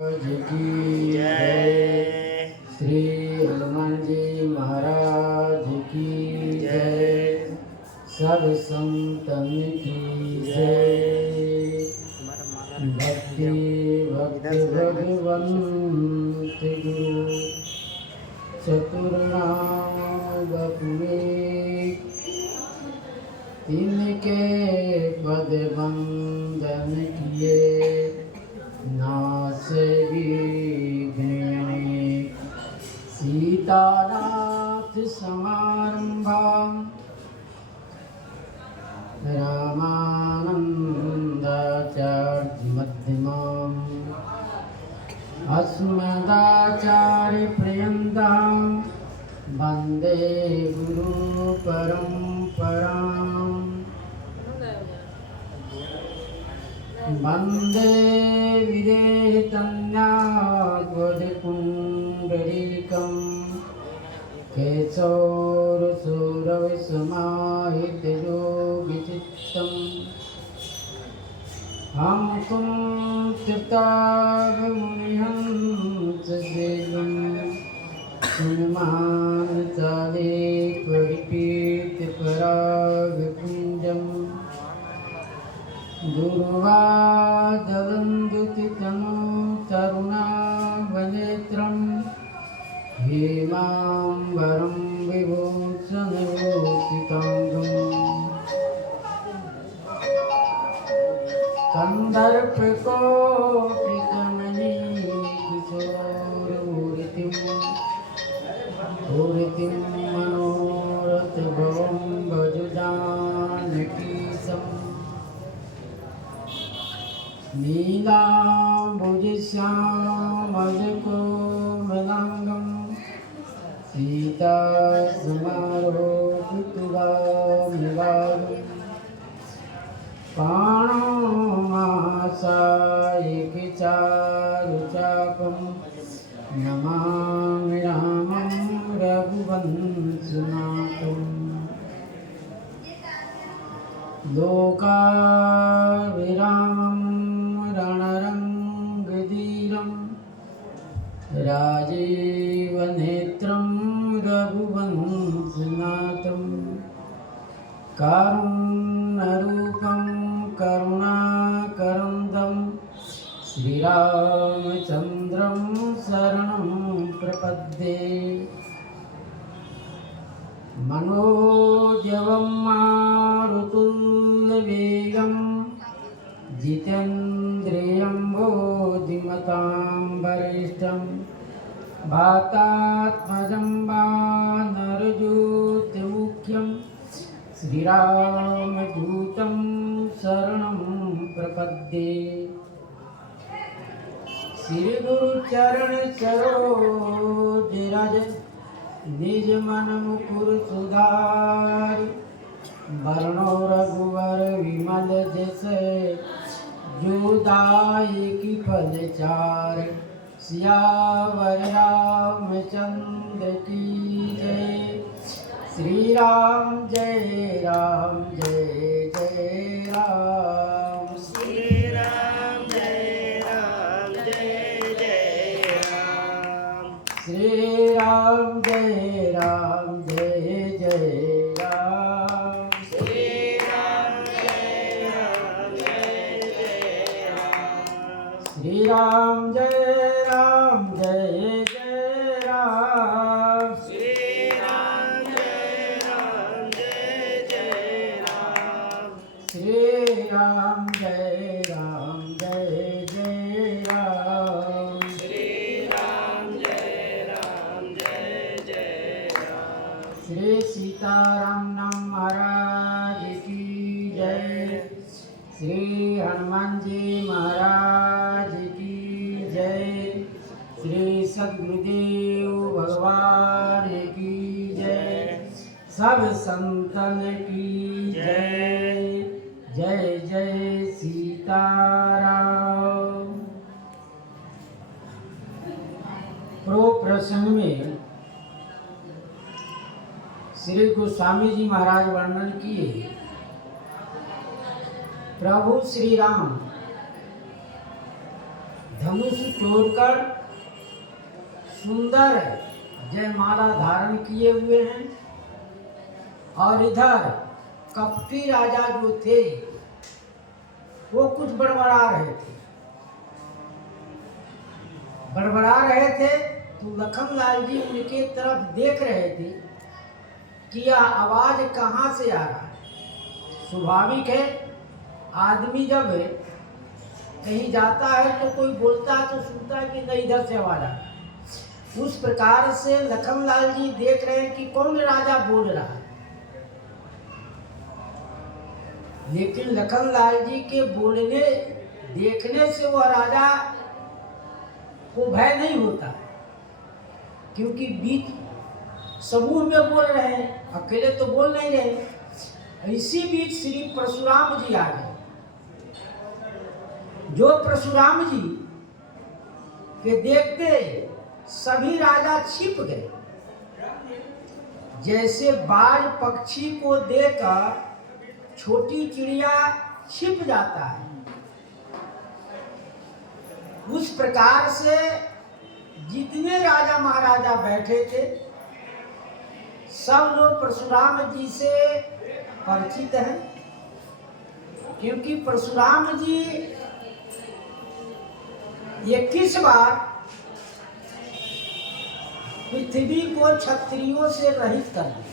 जी की जय। श्री हनुमान जी महाराज की जय। सब संतन की जय। भक्ति भक्त भगवंत गुरु चतुर्नाम बपुए तिनके पद बंदन किए नास विघ्न सीतानाथ समारंभा रामानंदाचार्य मध्यमाम् अस्मदाचार्य पर्यन्तां वन्दे गुरु परम्पराम् वन्दे विदेहतन्याद्वदपुण्डरीकं केशोरसुरविसमाहितयोगिचित्तम् हम तुम चित्तागमुनिहंस देवं सुनमान चाले परिपीत परागपुंजम् दुर्वादवन्दुतितनु तरुणावनेत्रं हेमाम्बरं विभूषणभूषिताङ्गम् कन्दर्पकोटिकमणिकिशोरमूर्तिं मनोरथभवं भज जानकीशम् नीलाम्बुजश्यामलकोमलाङ्गं सीतासमारोपितुवामिवागम् पाणोमासायिकचारुचापं नमामि रामं रघुवंशनाथम् लोकाभिरामं रणरङ्गधीरं राजीवनेत्रं रघुवंशनाथं कारुण्यरूपं करुणाकरन्दं श्रीरामचन्द्रं शरणं प्रपद्ये मनोजवं मारुतुल्यवेगं जितेन्द्रियं बोधिमतां वरिष्ठं वातात्मजं वानरयूथमुख्यं श्रीरामदूतं शरणं प्रपद्ये श्रीगुरुचरण सरोज रज निज मन मुकुर सुधारि वरणो रघुवर विमल जस जो दायिकी फल चार सियावर रामचंद्र की जय। श्री राम जय राम जय जय राम। श्री राम जय राम जय जय राम। श्री राम जय राम जय जय राम। श्री राम जय राम जय जय राम। श्री राम जय राम जय जय राम। श्री राम जय राम जय जय राम। श्री राम जय राम जय जय राम। श्री राम जय राम जय जय राम। श्री सीताराम नाम महाराज की जय। श्री हनुमान जी महाराज की जय। श्री सद्गुरुदेव भगवान की जय। सब संतन की जय। जय जय सीताराम। प्रो प्रसंग में श्री गोस्वामी जी महाराज वर्णन किए प्रभु श्री राम धनुष तोड़कर सुंदर जयमाला धारण किए हुए हैं, और इधर कपटी राजा जो थे वो कुछ बड़बड़ा रहे थे। तो लखनलाल जी उनके तरफ देख रहे थे कि यह आवाज कहाँ से आ रहा है। स्वाभाविक है, आदमी जब कहीं जाता है तो कोई बोलता है तो सुनता है कि नहीं इधर से आवाज आ रहा है। उस प्रकार से लखनलाल जी देख रहे हैं कि कौन राजा बोल रहा है, लेकिन लखनलाल जी के बोलने देखने से वह राजा को भय नहीं होता, क्योंकि बीच समूह में बोल रहे हैं, अकेले तो बोल नहीं रहे। इसी बीच श्री परशुराम जी आ गए। जो परशुराम जी के देखते सभी राजा छिप गए, जैसे बाज पक्षी को देखकर छोटी चिड़िया छिप जाता है, उस प्रकार से जितने राजा महाराजा बैठे थे सब लोग परशुराम जी से परिचित हैं, क्योंकि परशुराम जी 21 बार पृथ्वी को क्षत्रियों से रहित कर दिया,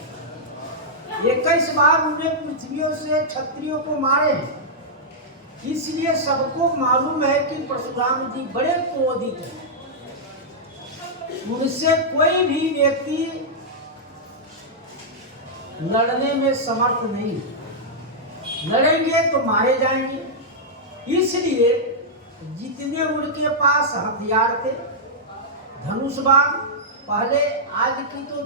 21 बार उन्हें पृथ्वियों से क्षत्रियों को मारे। इसलिए सबको मालूम है कि परशुराम जी बड़े क्रोधित हैं, उनसे कोई भी व्यक्ति लड़ने में समर्थ नहीं, लड़ेंगे तो मारे जाएंगे। इसलिए जितने उनके पास हथियार थे, धनुष बाण, पहले आज की तो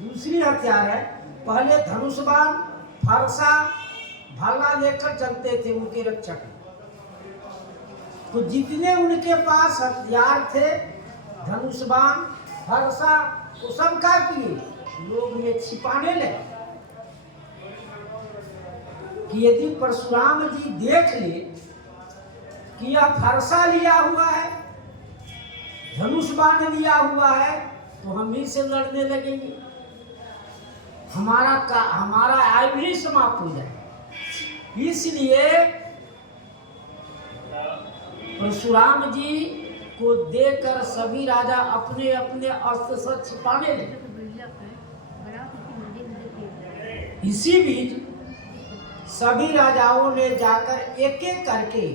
दूसरी हथियार है, पहले धनुष बाण, फरसा, भाला लेकर चलते थे उनके रक्षक। तो जितने उनके पास हथियार थे, धनुष बाण, फरसा, तो सब क्या किए, लोग में छिपाने लगे कि यदि परशुराम जी देख ले कि यह फरसा लिया हुआ है, धनुष बाण लिया हुआ है, तो हम ही से लड़ने लगेंगे, हमारा आयु ही समाप्त हो जाए। इसलिए परशुराम जी को देखकर सभी राजा अपने अपने अस्त्र से छिपाने लगे। इसी बीच सभी राजाओं ने जाकर एक एक करके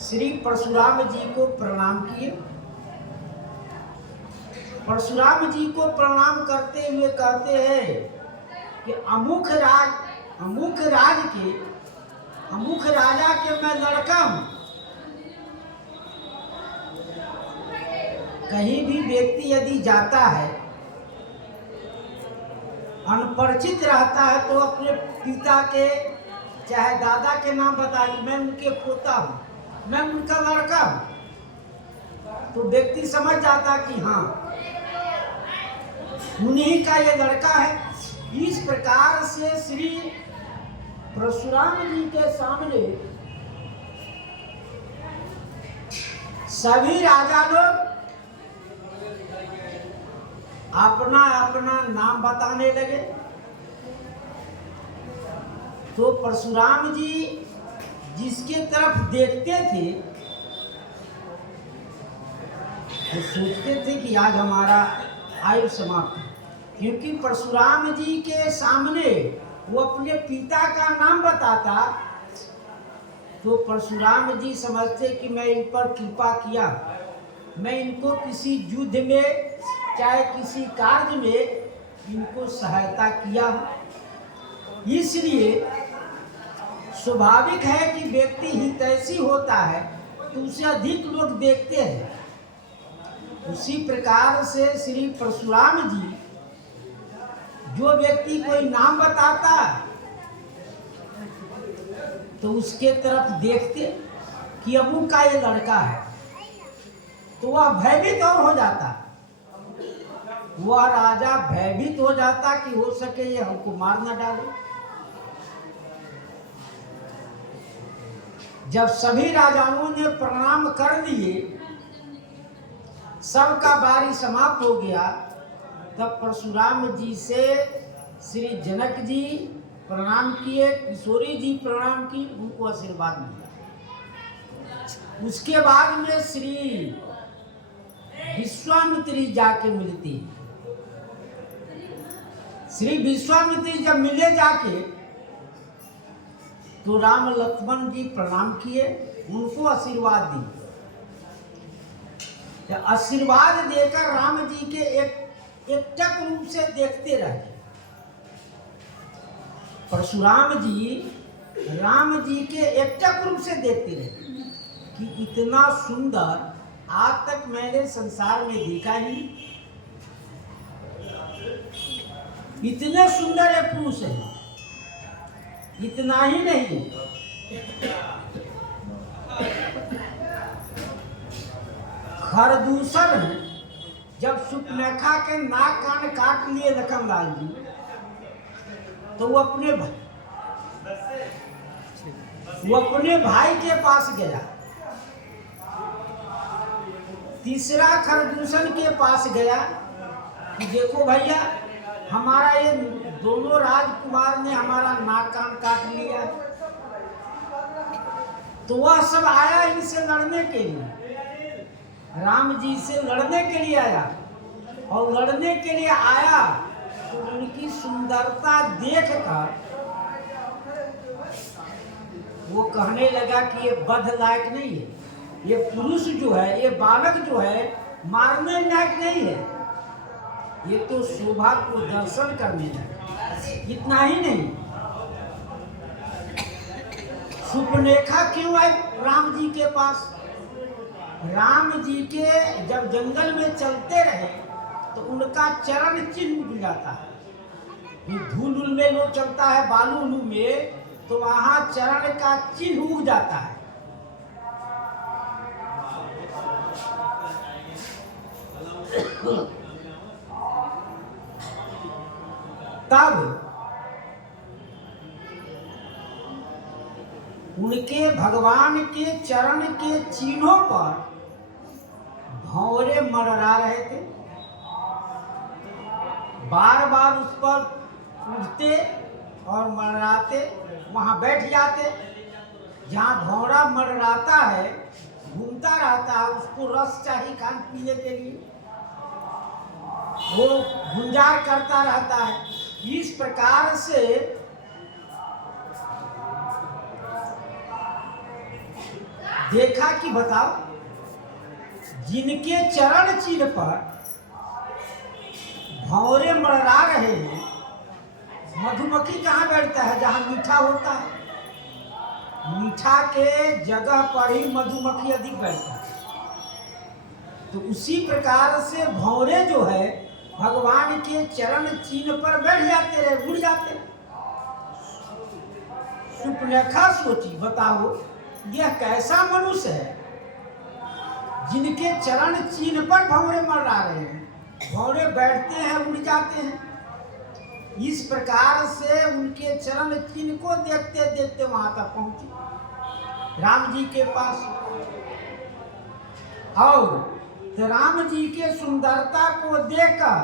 श्री परशुराम जी को प्रणाम किए। परशुराम जी को प्रणाम करते हुए कहते हैं कि अमुख राजा के मैं लड़का हूं। कहीं भी व्यक्ति यदि जाता है, अनपरिचित रहता है, तो अपने पिता के चाहे दादा के नाम बताइए, मैं उनके पोता हूं, मैं उनका लड़का हूं, तो व्यक्ति समझ जाता कि हाँ उन्हीं का ये लड़का है। इस प्रकार से श्री परशुराम जी के सामने सभी राजा लोग अपना अपना नाम बताने लगे। तो परशुराम जी जिसके तरफ देखते थे वो सोचते थे कि आज हमारा आयु समाप्त है, क्योंकि परशुराम जी के सामने वो अपने पिता का नाम बताता, तो परशुराम जी समझते कि मैं इन पर कृपा किया, मैं इनको किसी युद्ध में चाहे किसी कार्य में इनको सहायता किया। इसलिए स्वाभाविक है कि व्यक्ति हितैषी होता है तो उसे अधिक लोग देखते हैं। उसी प्रकार से श्री परशुराम जी जो व्यक्ति कोई नाम बताता तो उसके तरफ देखते कि अबू का ये लड़का है, तो वह भयभीत और हो जाता, वह राजा भयभीत हो जाता कि हो सके ये हमको मार न डाले। जब सभी राजाओं ने प्रणाम कर लिए, सबका बारी समाप्त हो गया, तब परशुराम जी से श्री जनक जी प्रणाम किए, किशोरी जी प्रणाम की, उनको आशीर्वाद मिला। उसके बाद में श्री विश्वामित्र जी जाके मिलती। श्री विश्वामित्र जब मिले जाके, तो राम लक्ष्मण जी प्रणाम किए, उनको आशीर्वाद दिए। आशीर्वाद देकर राम जी के एकटक रूप से देखते रहे। परशुराम जी राम जी के एकटक रूप से देखते रहे कि इतना सुंदर आज तक मैंने संसार में देखा ही। इतने सुंदर एक पुरुष है। इतना ही नहीं, खरदूषण जब सुपनेखा के नाक कान काट लिए लखनलाल जी, तो वो अपने भाई के पास गया। तीसरा खरदूषण के पास गया कि देखो भैया, हमारा ये दोनों राजकुमार ने हमारा नाक कान काट लिया। तो वह सब आया इनसे लड़ने के लिए, राम जी से लड़ने के लिए आया। और लड़ने के लिए आया तो उनकी सुंदरता देखकर वो कहने लगा कि ये बध लायक नहीं है, ये पुरुष जो है, ये बालक जो है, मारने लायक नहीं है, ये तो शोभा को दर्शन करने लायक। इतना ही नहीं, सुपनेखा क्यों आई राम जी के पास? राम जी के जब जंगल में चलते रहे तो उनका चरण चिन्ह उग जाता है। धूल उल में लोग चलता है, बालू उलू में, तो वहां चरण का चिन्ह उग जाता है। तब उनके भगवान के चरण के चिन्हों पर भंवरे मंडरा रहे थे। बार बार उस पर उठते और मंडराते, वहां बैठ जाते। जहां भंवरा मंडराता है, घूमता रहता है, उसको रस चाहिए खान पीने के लिए, वो गुंजार करता रहता है। इस प्रकार से देखा कि बताओ, जिनके चरण चिन्ह पर भंवरे मंडरा रहे हैं, मधुमक्खी कहाँ बैठता है? जहाँ मीठा होता है। मीठा के जगह पर ही मधुमक्खी अधिक बैठता है। तो उसी प्रकार से भंवरे जो है भगवान के चरण चिन्ह पर बैठ जाते रहे, उड़ जाते। सुपनेखा सोची, बताओ यह कैसा मनुष्य है जिनके चरण चिन्ह पर भंवरे मंडरा रहे हैं, भंवरे बैठते हैं, उड़ जाते हैं। इस प्रकार से उनके चरण चिन्ह को देखते देखते वहां तक पहुंचे राम जी के पास। और तो राम जी के सुंदरता को देखकर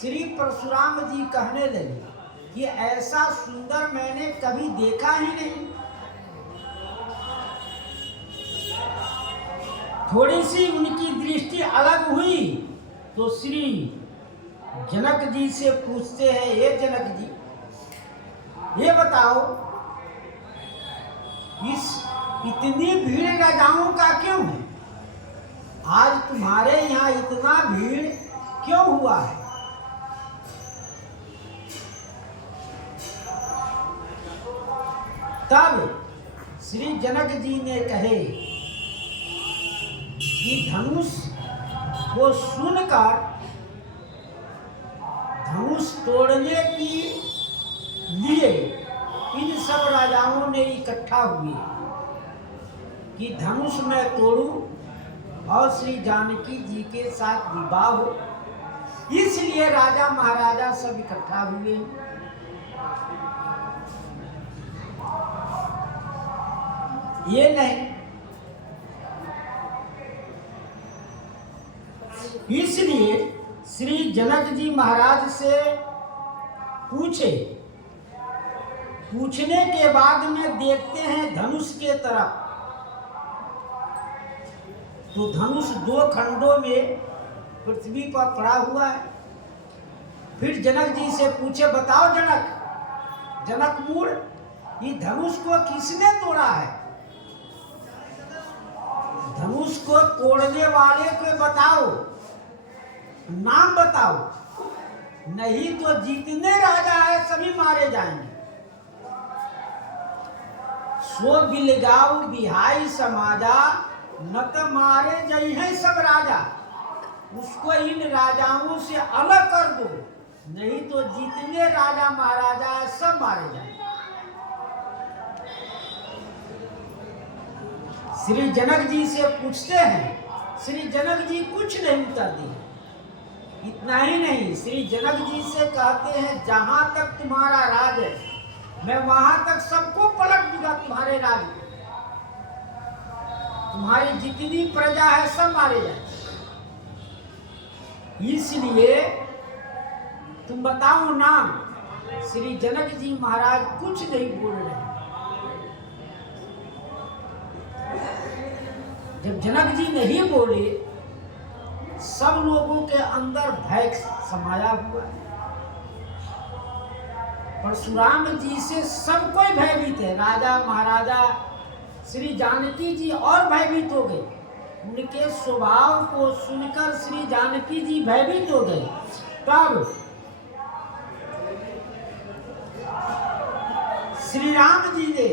श्री परशुराम जी कहने लगे कि ऐसा सुंदर मैंने कभी देखा ही नहीं। थोड़ी सी उनकी दृष्टि अलग हुई तो श्री जनक जी से पूछते हैं, ये जनक जी, ये बताओ इस इतनी भीड़ राजाओं का क्यों है? आज तुम्हारे यहाँ इतना भीड़ क्यों हुआ है? तब श्री जनक जी ने कहे कि धनुष को सुनकर धनुष तोड़ने के लिए इन सब राजाओं ने इकट्ठा हुए कि धनुष मैं तोड़ूं और श्री जानकी जी के साथ विवाह हो। इसलिए राजा महाराजा सब इकट्ठा हुए। ये नहीं। इसलिए श्री जनक जी महाराज से पूछने के बाद में देखते हैं धनुष के तरफ, तो धनुष 2 खंडों में पृथ्वी पर पड़ा हुआ है। फिर जनक जी से पूछे, बताओ जनक मूल, ये धनुष को किसने तोड़ा है? धनुष को तोड़ने वाले को बताओ, नाम बताओ, नहीं तो जितने राजा है सभी मारे जाएंगे। सो बिलगाऊ बिहाई समाजा, न तो मारे जई हैं सब राजा। उसको इन राजाओं से अलग कर दो, नहीं तो जितने राजा महाराजा है सब मारे जाएंगे। श्री जनक जी से पूछते हैं, श्री जनक जी कुछ नहीं उत्तर दिए। इतना ही नहीं, श्री जनक जी से कहते हैं, जहां तक तुम्हारा राज है मैं वहां तक सबको पलट दूंगा। तुम्हारे राज में तुम्हारी जितनी प्रजा है सब मारे जाए। इसलिए तुम बताओ नाम। श्री जनक जी महाराज कुछ नहीं बोल रहे। जब जनक जी नहीं बोले, सब लोगों के अंदर भय समाया हुआ है। परशुराम जी से सब कोई भयभीत है। राजा महाराजा श्री जानकी जी और भयभीत हो गए। उनके स्वभाव को सुनकर श्री जानकी जी भयभीत हो गए। तब श्री राम जी ने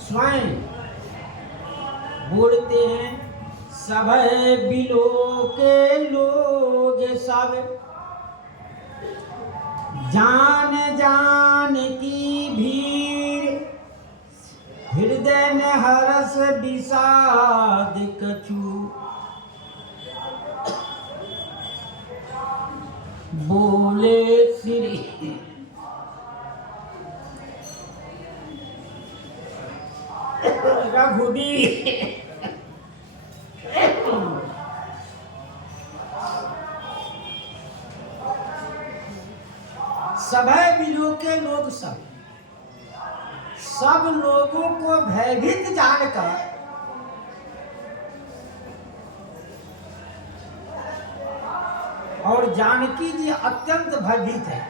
स्वयं बोलते हैं, सब बिलो के लोग सब जान की भीड़, हृदय में हर्ष विषाद कछु, बोले श्री रघुबीर। सभय बिलो के लोग सब लोगों को भयभीत जानकर और जानकी जी अत्यंत भयभीत है।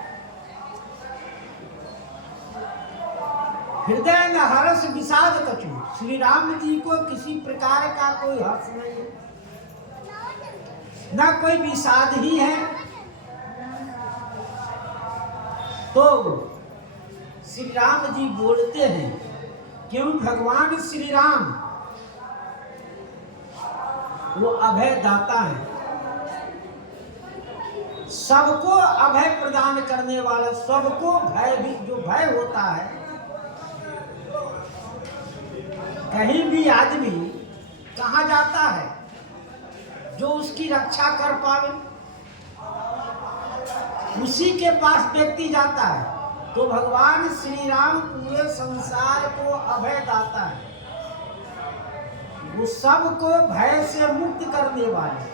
हृदय में हर्ष विषाद कछु, श्री राम जी को किसी प्रकार का कोई हर्ष नहीं है, न कोई विषाद ही है। तो श्री राम जी बोलते हैं, क्यों भगवान श्री राम वो अभय दाता है, सबको अभय प्रदान करने वाला, सबको भय भी, जो भय होता है, कहीं भी आदमी कहाँ जाता है जो उसकी रक्षा कर पावे, उसी के पास व्यक्ति जाता है। तो भगवान श्री राम पूरे संसार को अभय दाता है, वो सबको भय से मुक्त करने वाले।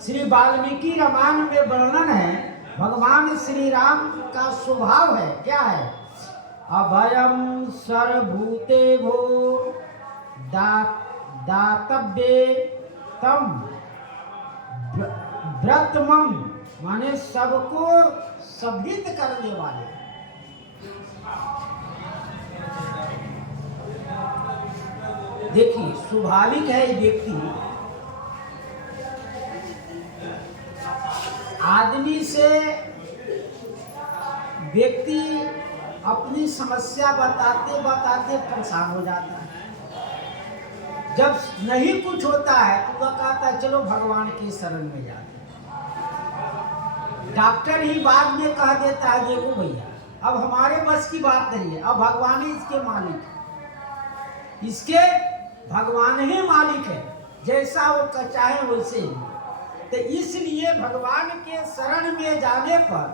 श्री वाल्मीकि रामायण में वर्णन है, भगवान श्री राम का स्वभाव है, क्या है? अभयम सर्वभूतेभ्यो दातव्ये तम व्रतमम, माने सबको सभित करने वाले। देखिए, स्वाभाविक है व्यक्ति आदमी से व्यक्ति अपनी समस्या बताते बताते परेशान हो जाता है। जब नहीं कुछ होता है तो वह कहता है चलो भगवान की शरण में जाते। डॉक्टर ही बाद में कह देता है देखो भैया अब हमारे बस की बात नहीं है, अब भगवान ही इसके मालिक है, इसके भगवान ही मालिक है, जैसा वो चाहे वैसे ही। तो इसलिए भगवान के शरण में जाने पर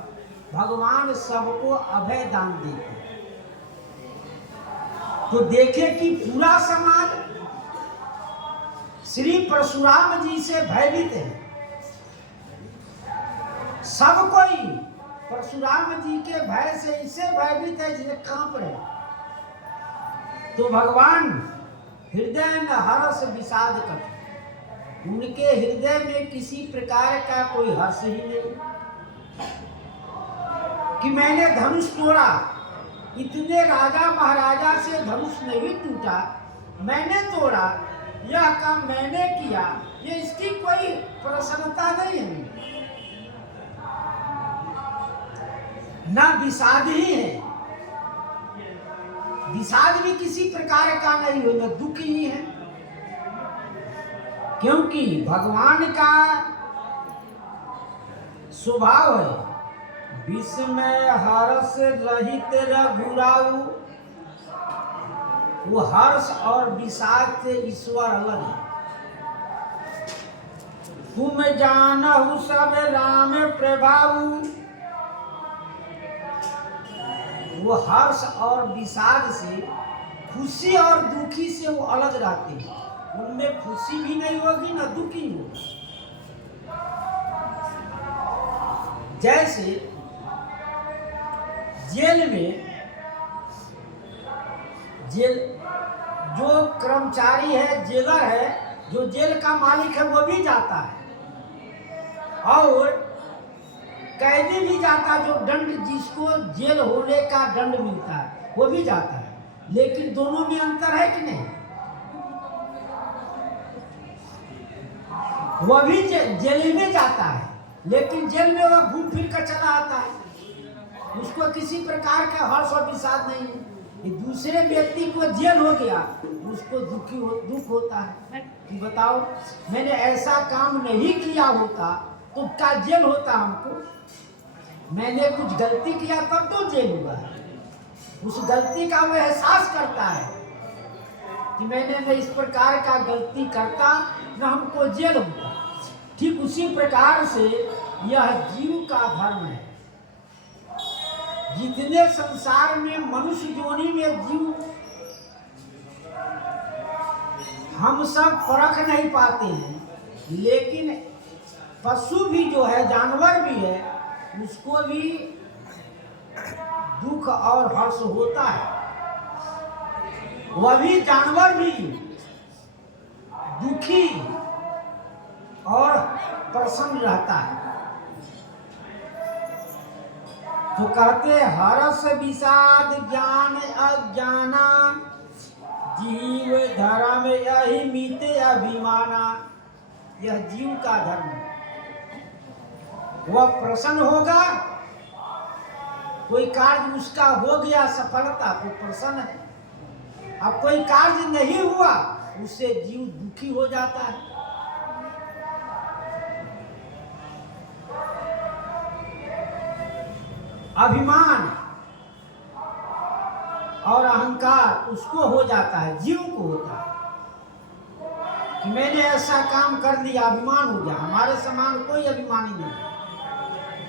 भगवान सबको अभय दान देते हैं। तो देखे कि पूरा समाज श्री परशुराम जी से भयभीत है। सब कोई परशुराम जी के भय से इससे भयभीत है जिसे कांप रहे। तो भगवान हृदय में हर्ष विषाद कट, उनके हृदय में किसी प्रकार का कोई हर्ष ही नहीं कि मैंने धनुष तोड़ा। इतने राजा महाराजा से धनुष नहीं टूटा, मैंने तोड़ा, यह काम मैंने किया, ये इसकी कोई प्रसन्नता नहीं है, ना विषाद ही है। विषाद भी किसी प्रकार का नहीं हो, न दुख ही है, क्योंकि भगवान का स्वभाव है विस्मय हर्ष रहित रघुराऊ। वो हर्ष और विषाद से ईश्वर अलग है। तुम जानहु सब राम प्रभाऊ। वो हर्ष और विषाद से, खुशी और दुखी से वो अलग रहते हैं। उनमें खुशी भी नहीं होगी ना दुखी होगी। जैसे जेल में जो कर्मचारी है, जेलर है, जो जेल का मालिक है, वो भी जाता है, और कैदी भी जाता है। जो दंड, जिसको जेल होने का दंड मिलता है, वो भी जाता है। लेकिन दोनों में अंतर है कि नहीं? वह भी जेल में जाता है, लेकिन जेल में वह घूम फिर कर चला आता है। उसको किसी प्रकार का हर्ष और विषाद नहीं है। दूसरे व्यक्ति को जेल हो गया, उसको दुख होता है कि बताओ मैंने ऐसा काम नहीं किया होता तो क्या जेल होता हमको। मैंने कुछ गलती किया तब तो जेल हुआ है। उस गलती का वो एहसास करता है कि मैंने न इस प्रकार का गलती करता न हमको जेल होता। ठीक उसी प्रकार से यह जीव का धर्म है। जितने संसार में मनुष्य योनि में जीव, हम सब परख नहीं पाते हैं, लेकिन पशु भी जो है, जानवर भी है, उसको भी दुख और हर्ष होता है। वह भी जानवर भी दुखी और प्रसन्न रहता है। तो कहते हर्ष विषाद ज्ञान अज्ञाना, जीव धर्म यही मीते अभिमाना। यह जीव का धर्म है। वह प्रसन्न होगा, कोई कार्य उसका हो गया सफलता तो प्रसन्न है। अब कोई कार्य नहीं हुआ, उससे जीव दुखी हो जाता है। अभिमान और अहंकार उसको हो जाता है, जीव को होता है कि मैंने ऐसा काम कर लिया, अभिमान हो गया। हमारे समान कोई अभिमानी नहीं।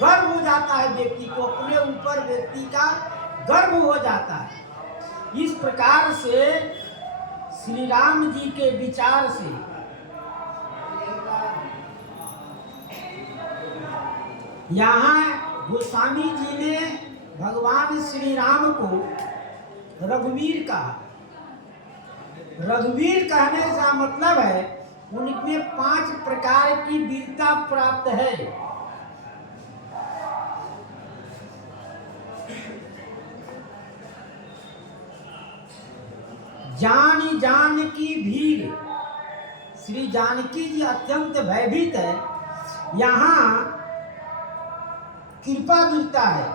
गर्व हो जाता है व्यक्ति को, अपने ऊपर व्यक्ति का गर्व हो जाता है। इस प्रकार से श्री राम जी के विचार से यहाँ गोस्वामी जी ने भगवान श्री राम को रघुवीर कहा। रघुवीर कहने का मतलब है उनमें 5 प्रकार की वीरता प्राप्त है। जान जानकी भीर, श्री जानकी जी अत्यंत भयभीत है। यहाँ कृपा वीरता है।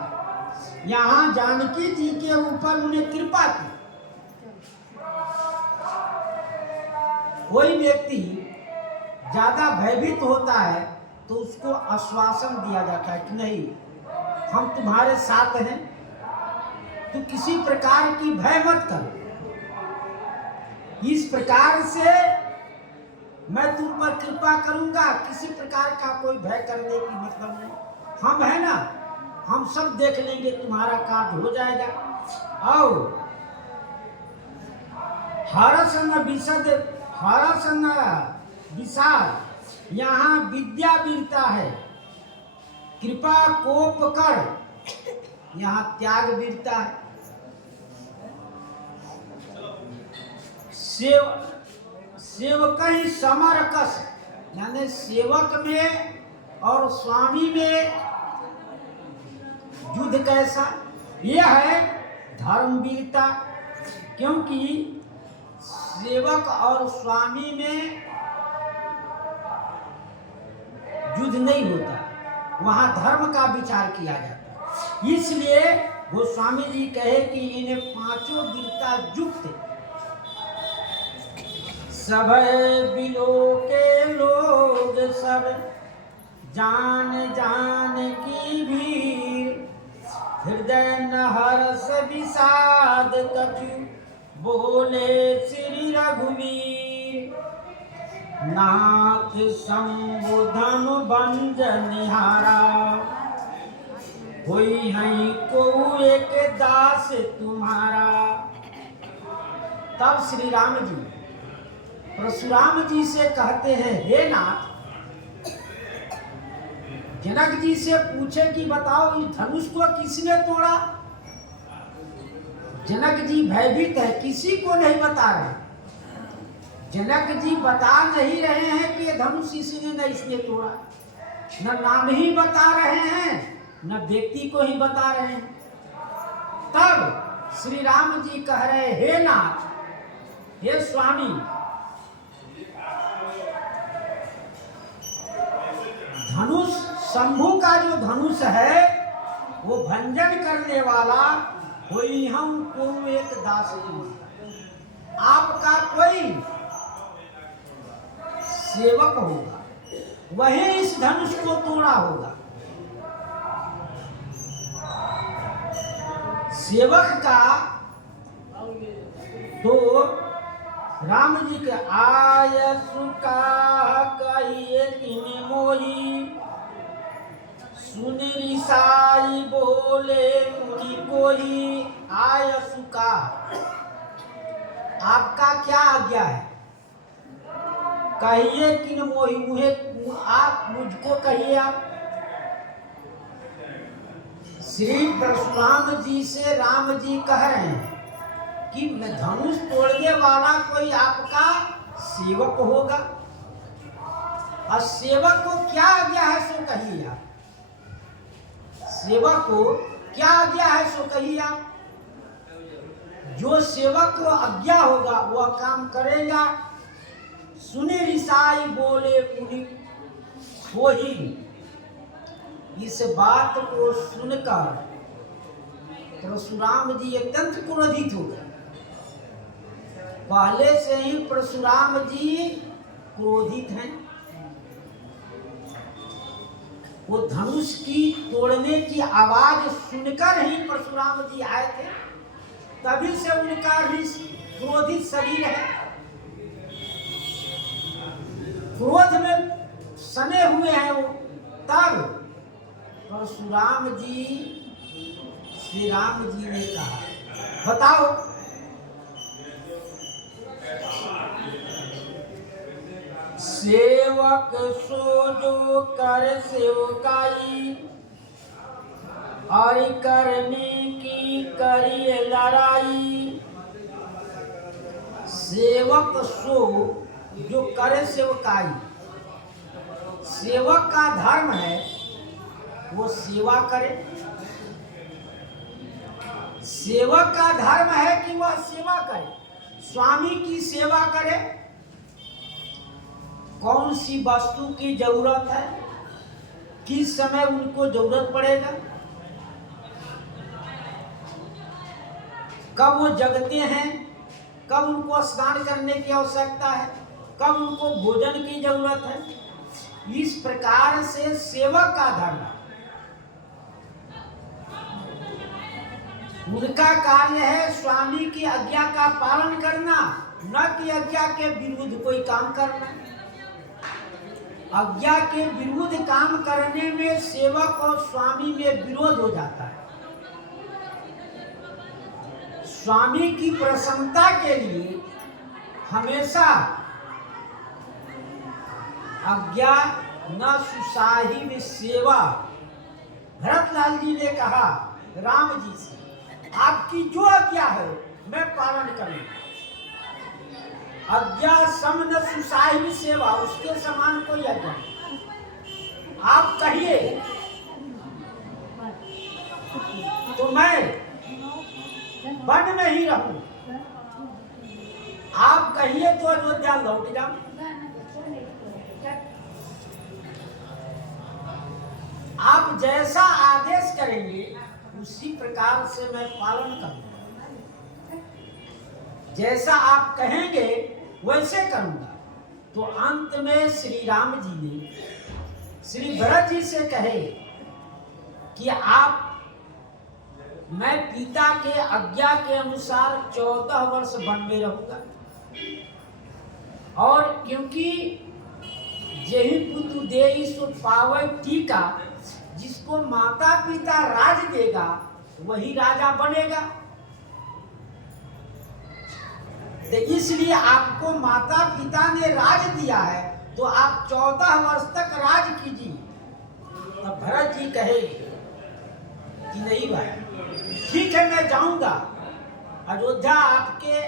यहाँ जानकी जी के ऊपर उन्हें कृपा की। कोई व्यक्ति ज्यादा भयभीत होता है तो उसको आश्वासन दिया जाता है कि नहीं, हम तुम्हारे साथ हैं, तू किसी प्रकार की भय मत कर। इस प्रकार से मैं तुम पर कृपा करूंगा, किसी प्रकार का कोई भय करने की मतलब नहीं। हम है ना, हम सब देख लेंगे, तुम्हारा काम हो जाएगा। और हरस न विशद, हरस न विषाद, यहाँ विद्या वीरता है। कृपा कोप कर, यहाँ त्याग वीरता है। सेवक ही समरकस, यानी सेवक में और स्वामी में युद्ध कैसा, यह है धर्मवीरता। क्योंकि सेवक और स्वामी में युद्ध नहीं होता, वहां धर्म का विचार किया जाता। इसलिए गोस्वामी जी कहे कि इन्हें पांचों वीरता युक्त सब बिलो के लोग सब जान जान की भीड़, हृदय न हर्ष विषाद कछु बोले श्री रघुवीर। नाथ संबोधन बंज निहारा, होई हई को एक दास तुम्हारा। तब श्री राम जी परशुराम जी से कहते हैं, हे नाथ, जनक जी से पूछे कि बताओ इस धनुष को किसने तोड़ा। जनक जी भयभीत है, किसी को नहीं बता रहे। जनक जी बता नहीं रहे हैं कि ये धनुष इसने न इसने तोड़ा, न नाम ही बता रहे हैं, न व्यक्ति को ही बता रहे हैं। तब श्री राम जी कह रहे, हे नाथ, हे स्वामी, धनुष शंभु का जो धनुष है वो भंजन करने वाला कोई हम को एक दास, आपका कोई सेवक होगा, वही इस धनुष को तोड़ा होगा। सेवक का तो राम जी के आय सुका कहिए किन मोही, सुन रिसाई बोले मुनि कोई। आय सुका, आपका क्या आज्ञा है, कहिए किन मोही, मुझे आप मुझको कहिए। आप श्री परशुराम जी से राम जी कह रहे हैं कि धनुष तोड़ने वाला कोई आपका सेवक होगा, और सेवक को क्या आज्ञा है सो कहिए आप। सेवक को क्या आज्ञा है सो कहिए आप। जो सेवक को आज्ञा होगा वह काम करेगा। सुने रिसाई बोले मुनि सोही। इस बात को सुनकर परशुराम जी अत्यंत क्रोधित हो गए। पहले से ही परशुराम जी क्रोधित हैं। वो धनुष की तोड़ने की आवाज सुनकर ही परशुराम जी आए थे, तभी से उनका भी क्रोधित शरीर है, क्रोध में सने हुए हैं वो। तब परशुराम जी श्री राम जी ने कहा, बताओ सेवक सो जो कर सेवकाई, और करने की करिए लड़ाई। सेवक सो जो करे सेवकाई, सेवक का धर्म है वो सेवा करे। सेवक का धर्म है कि वह सेवा करे, स्वामी की सेवा करे। कौन सी वस्तु की जरूरत है, किस समय उनको जरूरत पड़ेगा, कब वो जगते हैं, कब उनको स्नान करने की आवश्यकता है, कब उनको भोजन की जरूरत है। इस प्रकार से सेवक का धर्म, उनका कार्य है स्वामी की आज्ञा का पालन करना, न कि आज्ञा के विरुद्ध कोई काम करना। आज्ञा के विरुद्ध काम करने में सेवक और स्वामी में विरोध हो जाता है। स्वामी की प्रसन्नता के लिए हमेशा आज्ञा न सुसाही में सेवा। भरतलाल जी ने कहा राम जी से, आपकी जो आज्ञा है मैं पालन करूंगा। आज्ञा सम न सुसाही में सेवा, उसके समान कोई आज्ञा नहीं। आप कहिए तो मैं वन में ही रहूं, आप कहिए तो अयोध्या लौट जाऊं। आप जैसा आदेश करेंगे उसी प्रकार से मैं पालन करूंगा, जैसा आप कहेंगे वैसे करूंगा। तो अंत में श्री राम जी ने श्री भरत जी से कहे कि आप, मैं पिता के आज्ञा के अनुसार 14 वर्ष वन में रहूंगा, और क्योंकि जेहि पुत्र देहि सो पावै टीका, जिसको माता पिता राज देगा वही राजा बनेगा। तो इसलिए आपको माता पिता ने राज दिया है, तो आप 14 वर्ष तक राज कीजिए। तब भरत जी कहे कि नहीं भाई, ठीक है मैं जाऊंगा अयोध्या, आपके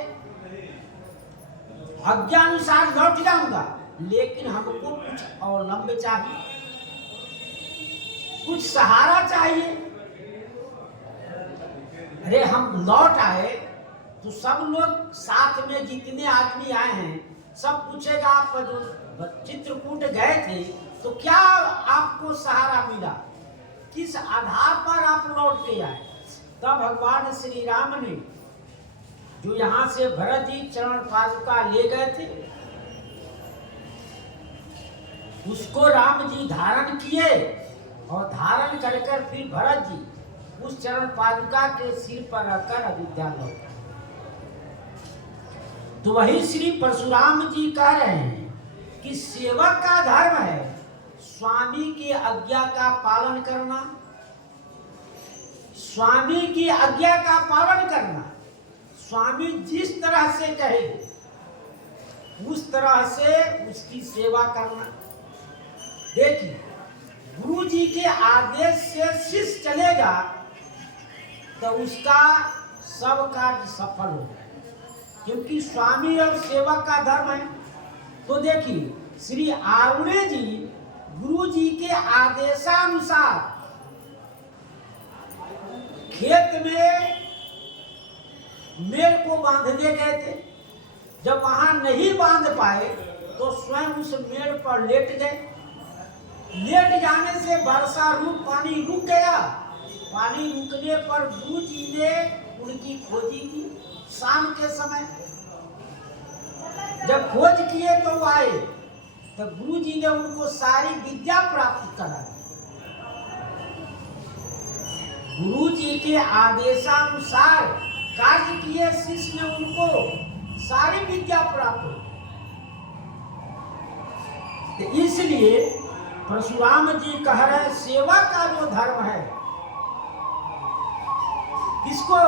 आज्ञानुसार लौट जाऊंगा, लेकिन हमको कुछ अवलंब चाहिए, कुछ सहारा चाहिए। अरे हम लौट आए तो सब लोग साथ में जितने आदमी आए हैं सब पूछेगा, आप जो चित्रकूट गए थे तो क्या आपको सहारा मिला, किस आधार पर आप लौट के आए। तब भगवान श्री राम ने जो यहाँ से भरत जी चरण पादुका ले गए थे, उसको राम जी धारण किए, और धारण कर कर फिर भरत जी उस चरण पादुका के सिर पर रखकर अयोध्या लौटे। तो वही श्री परशुराम जी कह रहे हैं कि सेवक का धर्म है स्वामी की आज्ञा का पालन करना, स्वामी की आज्ञा का पालन करना। स्वामी जिस तरह से कहे उस तरह से उसकी सेवा करना। देखिए, गुरु जी के आदेश से शिष्य चलेगा तो उसका सब कार्य सफल होगा, क्योंकि स्वामी और सेवक का धर्म है। तो देखिए, श्री आरुणे जी गुरु जी के आदेशानुसार खेत में मेड़ को बांधने गए थे। जब वहां नहीं बांध पाए तो स्वयं उस मेड़ पर लेट गए। लेट जाने से वर्षा रूप पानी रुक गया। पानी रुकने पर गुरु जी ने उनकी खोजी की। शाम के समय जब खोज किए तो वो आए, तो गुरु जी ने उनको सारी विद्या प्राप्त करा दी। गुरु जी के आदेशानुसार कार्य किए शिष्य ने उनको सारी विद्या प्राप्त हुई। तो इसलिए परशुराम जी कह रहे सेवा का जो धर्म है, किसको?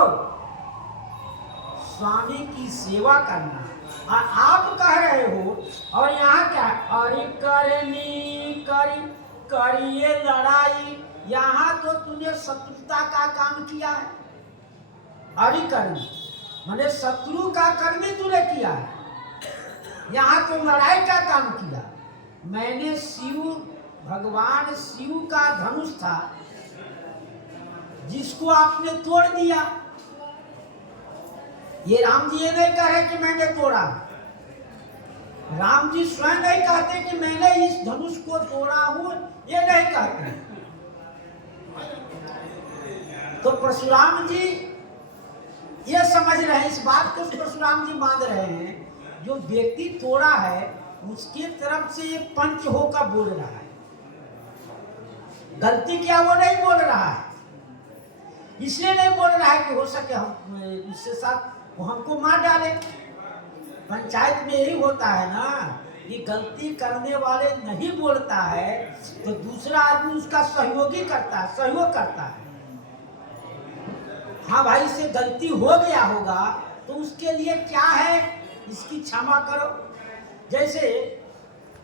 स्वामी की सेवा करना। और आप कह रहे हो, और यहाँ क्या? अरे करनी करिए लड़ाई। यहाँ तो तूने शत्रुता का काम किया है। अरे करनी माने शत्रु का करनी तूने किया है। यहाँ तो लड़ाई का काम किया। मैंने शिव, भगवान शिव का धनुष था जिसको आपने तोड़ दिया। ये राम जी ये नहीं कहे कि मैंने तोड़ा। राम जी स्वयं नहीं कहते कि मैंने इस धनुष को तोड़ा हूं, ये नहीं कहते। तो परशुराम जी ये समझ रहे हैं, इस बात को परशुराम जी मान रहे हैं, जो व्यक्ति तोड़ा है उसके तरफ से ये पंच होकर बोल रहा है। गलती क्या वो नहीं बोल रहा है, इसलिए नहीं बोल रहा है कि हो सके हम इससे साथ वो हमको मार डाले। पंचायत में यही होता है ना कि गलती करने वाले नहीं बोलता है तो दूसरा आदमी उसका सहयोगी करता है, सहयोग करता है। हाँ भाई, से गलती हो गया होगा तो उसके लिए क्या है इसकी क्षमा करो। जैसे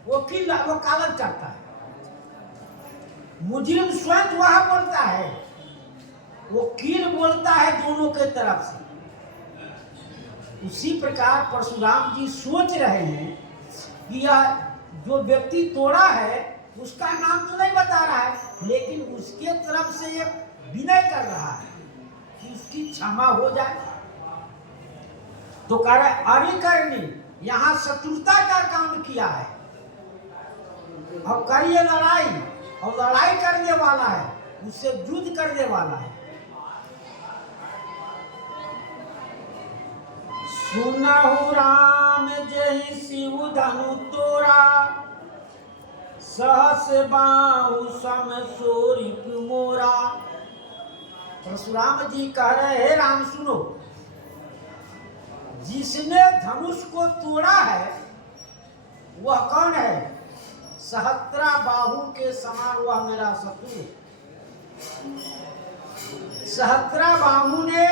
वकील वकालत करता है, मुजरिम स्वयं वह बोलता है, वकील बोलता है दोनों के तरफ से। उसी प्रकार परशुराम जी सोच रहे हैं कि यह जो व्यक्ति तोड़ा है उसका नाम तो नहीं बता रहा है, लेकिन उसके तरफ से ये विनय कर रहा है कि उसकी क्षमा हो जाए। तो कह रहे अरे करनी, यहाँ शत्रुता का काम किया है, अब करिए लड़ाई, और लड़ाई करने वाला है, उससे युद्ध करने वाला है। सुनहु राम जहि शिव धनु तोरा, सहस बाहु सम सोरिप मोरा। परशुराम जी कह रहे हैं राम सुनो, जिसने धनुष को तोड़ा है वह कौन है? सहस्त्रा बाहु के समान वह मेरा शत्रु। सहस्त्रा बाहु ने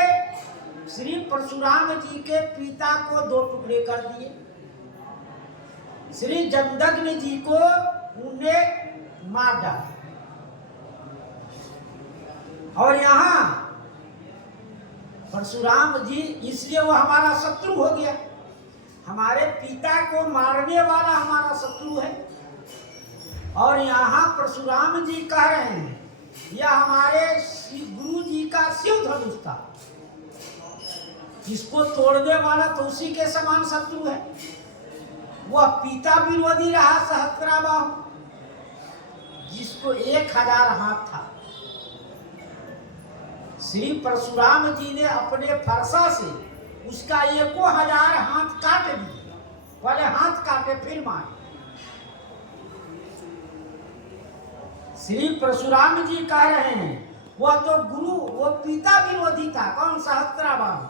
श्री परशुराम जी के पिता को दो टुकड़े कर दिए, श्री जमदग्नि जी को उन्हें मार डाला। और यहाँ परशुराम जी इसलिए वो हमारा शत्रु हो गया, हमारे पिता को मारने वाला हमारा शत्रु है। और यहाँ परशुराम जी कह रहे हैं यह हमारे गुरु जी का शिव धनुष था, इसको तोड़ने वाला तो उसी के समान शत्रु है। वह पिता विरोधी रहा सहस्त्राबाहु, जिसको 1000 हाथ था। श्री परशुराम जी ने अपने फरसा से उसका 1000 हाथ काट दिए, पहले हाथ काटे फिर मारे। श्री परशुराम जी कह रहे हैं वह तो गुरु, वो पिता विरोधी था, कौन? सहस्त्राबाहु।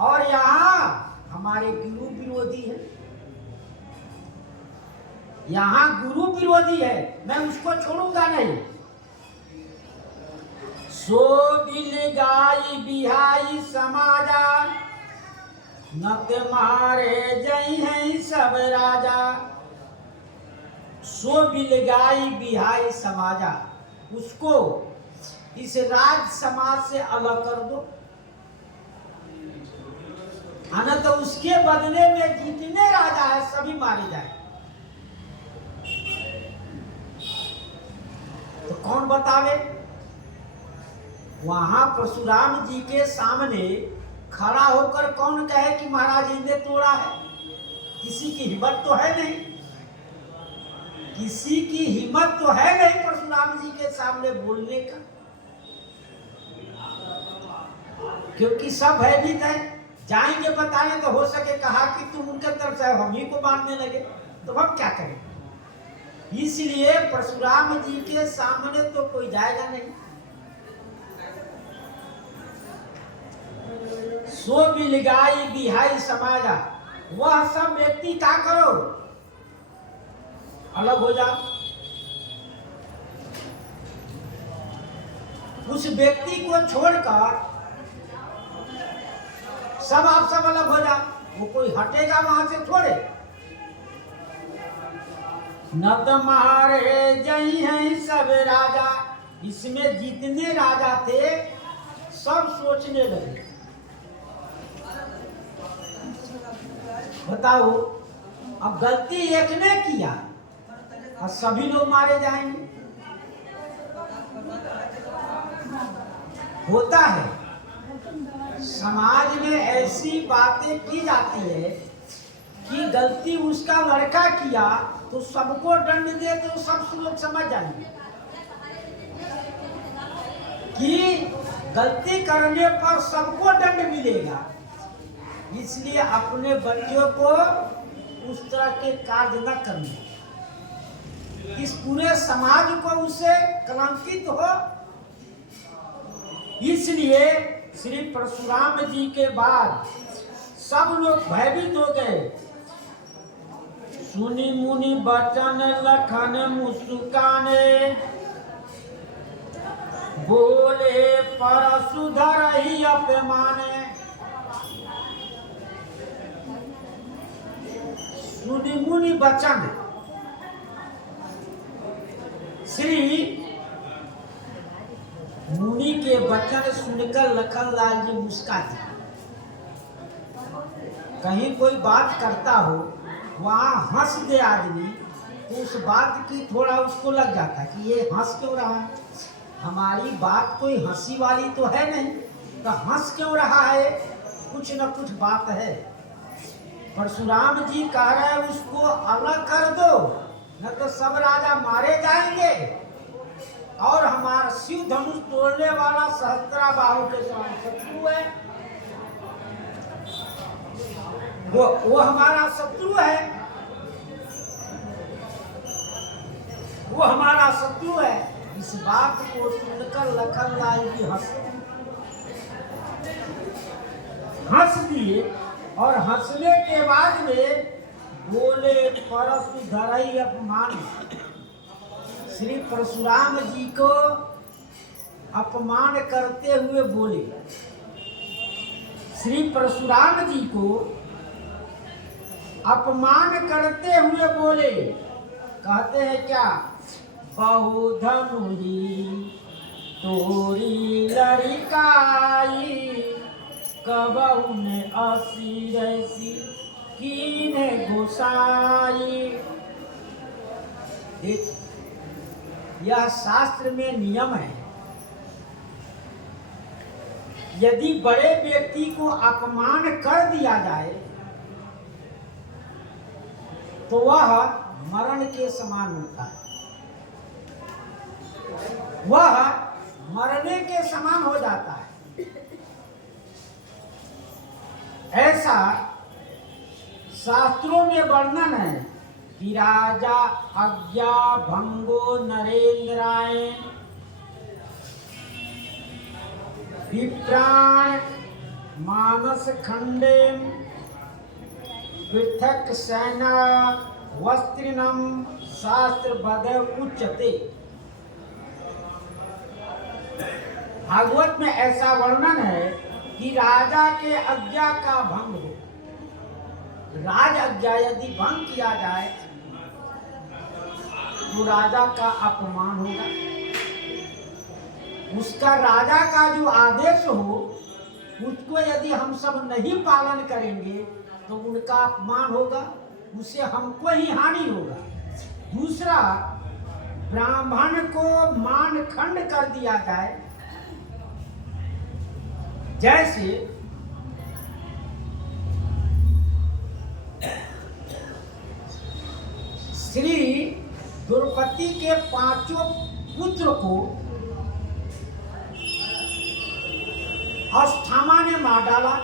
और यहाँ हमारे गुरु विरोधी है, यहाँ गुरु विरोधी है, मैं उसको छोड़ूंगा नहीं। सो बिल गाई बिहाई समाजा, नत मारे जई हैं सब राजा। सो बिल गाई बिहाई समाजा, उसको इस राज समाज से अलग कर दो, आना तो उसके बदले में जितने राजा है सभी मारे जाए। तो कौन बतावे? वहां परशुराम जी के सामने खड़ा होकर कौन कहे कि महाराज इन्हें तोड़ा है? किसी की हिम्मत तो है नहीं, किसी की हिम्मत तो है नहीं परशुराम जी के सामने बोलने का, क्योंकि सब भयभीत है। जाएंगे बताने तो हो सके कहा कि तुम उनके तरफ से हम ही को मारने लगे, तो हम क्या करें? इसलिए परशुराम जी के सामने तो कोई जाएगा नहीं। सो बिलगाई बिहाई समाजा, वह सब व्यक्ति क्या करो? अलग हो जाओ। उस व्यक्ति को छोड़कर सब आप सब अलग हो जाओ, वो कोई हटेगा वहां से थोड़े। न तुम्हारे जई हैं सब राजा, इसमें जितने राजा थे सब सोचने लगे, बताओ अब गलती एक ने किया और सभी लोग मारे जाएंगे। होता है समाज में ऐसी बातें की जाती है कि गलती उसका लड़का किया तो सबको दंड दे तो सब लोग समझ जाएंगे कि गलती करने पर सबको दंड मिलेगा, इसलिए अपने बच्चों को उस तरह के कार्य न करने, इस पूरे समाज को उससे कलंकित हो। इसलिए श्री परशुराम जी के बाद सब लोग भयभीत हो गए। सुनी मुनि बचन लखन मुस्काने, बोले परशुधर ही अपमाने। सुनि मुनि बचन। श्री मुनि के वचन सुनकर लखन लाल जी मुस्का दिए। कहीं कोई बात करता हो, वहां हंस दे आदमी, तो उस बात की थोड़ा उसको लग जाता कि ये हंस क्यों रहा है, हमारी बात कोई हंसी वाली तो है नहीं, तो हंस क्यों रहा है, कुछ न कुछ बात है। परशुराम जी कह रहे हैं उसको अलग कर दो, न तो सब राजा मारे जाएंगे और हमारा शिव धनुष तोड़ने वाला सहस्त्रा बाहु के समान शत्रु है, वो हमारा शत्रु है, वो हमारा शत्रु है। इस बात को सुनकर लखन लाल जी हंस दिए और हंसने के बाद में बोले परशु धरई अपमान। श्री परशुराम जी को अपमान करते हुए बोले, श्री परशुराम जी को अपमान करते हुए बोले, कहते हैं क्या, बहु धनुरी तोरी लड़िकाई, कबहु ने असी रैसी कीने गोसाई। देख, यह शास्त्र में नियम है, यदि बड़े व्यक्ति को अपमान कर दिया जाए तो वह मरण के समान होता है, वह मरने के समान हो जाता है। ऐसा शास्त्रों में वर्णन है कि राजा आज्ञा भंगो नरेंद्राय, विप्राण मानस खंडे, पृथक सेना वस्त्रिनम शास्त्र बद उच्यते। भागवत में ऐसा वर्णन है कि राजा के आज्ञा का भंग हो, राज आज्ञा यदि भंग किया जाए तो राजा का अपमान होगा, उसका राजा का जो आदेश हो उसको यदि हम सब नहीं पालन करेंगे तो उनका अपमान होगा, उससे हमको ही हानि होगा। दूसरा, ब्राह्मण को मान खंड कर दिया जाए, जैसे श्री द्रौपदी के 5 पुत्र को अश्वत्थामा ने मार डाला।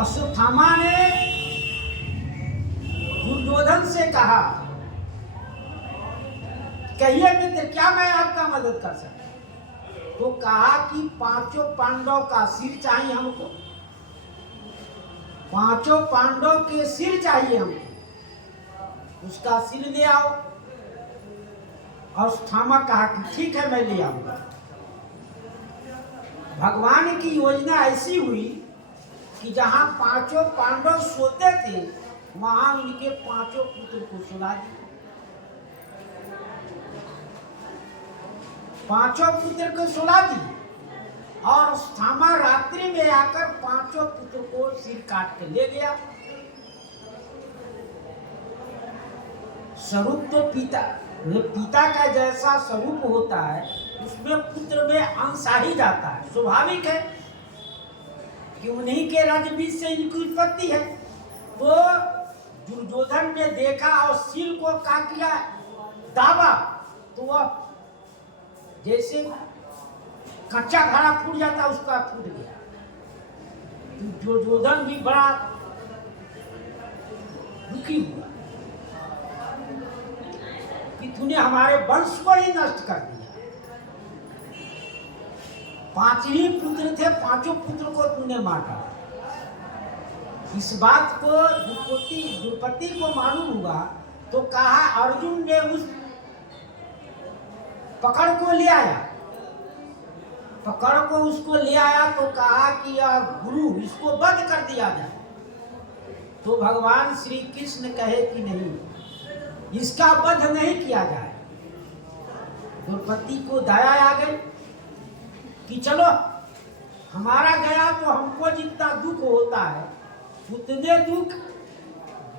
अश्वत्थामा ने दुर्योधन से कहा, कहिए मित्र, क्या मैं आपका मदद कर सकता? तो कहा कि 5 पांडव का सिर चाहिए हमको, 5 पांडव के सिर चाहिए हमको, उसका सिर ले आओ। अश्वत्थामा कहा कि ठीक है, मैं ले आऊंगा। भगवान की योजना ऐसी हुई कि जहां 5 पांडव सोते थे वहां उनके 5 पुत्र को सुला दिया। 5 पुत्र को सुला दिए और अश्वत्थामा रात्रि में आकर 5 पुत्र को सिर काट के ले गया। स्वरूप तो पिता का जैसा स्वरूप होता है उसमें पुत्र में अंश आ ही जाता है, स्वाभाविक है कि उन्हीं के राजबीज से इनकी उत्पत्ति है। तो दुर्योधन ने देखा और सिर को क्या किया, दाबा, तो वह जैसे कच्चा घड़ा फूट जाता उसका फूट गया। दुर्योधन भी बड़ा दुखी हुआ कि तूने हमारे वंश को ही नष्ट कर दिया। 5 ही पुत्र थे, 5 पुत्र को तूने मारा। इस बात को द्रौपदी को मालूम हुआ तो कहा, अर्जुन ने उस पकड़ को ले आया, पकड़ को उसको ले आया तो कहा कि यह गुरु, इसको वध कर दिया जाए। तो भगवान श्री कृष्ण कहे कि नहीं, इसका वध नहीं किया जाए। द्रौपदी को दया आ गई कि चलो हमारा गया तो हमको जितना दुख होता है उतने दुख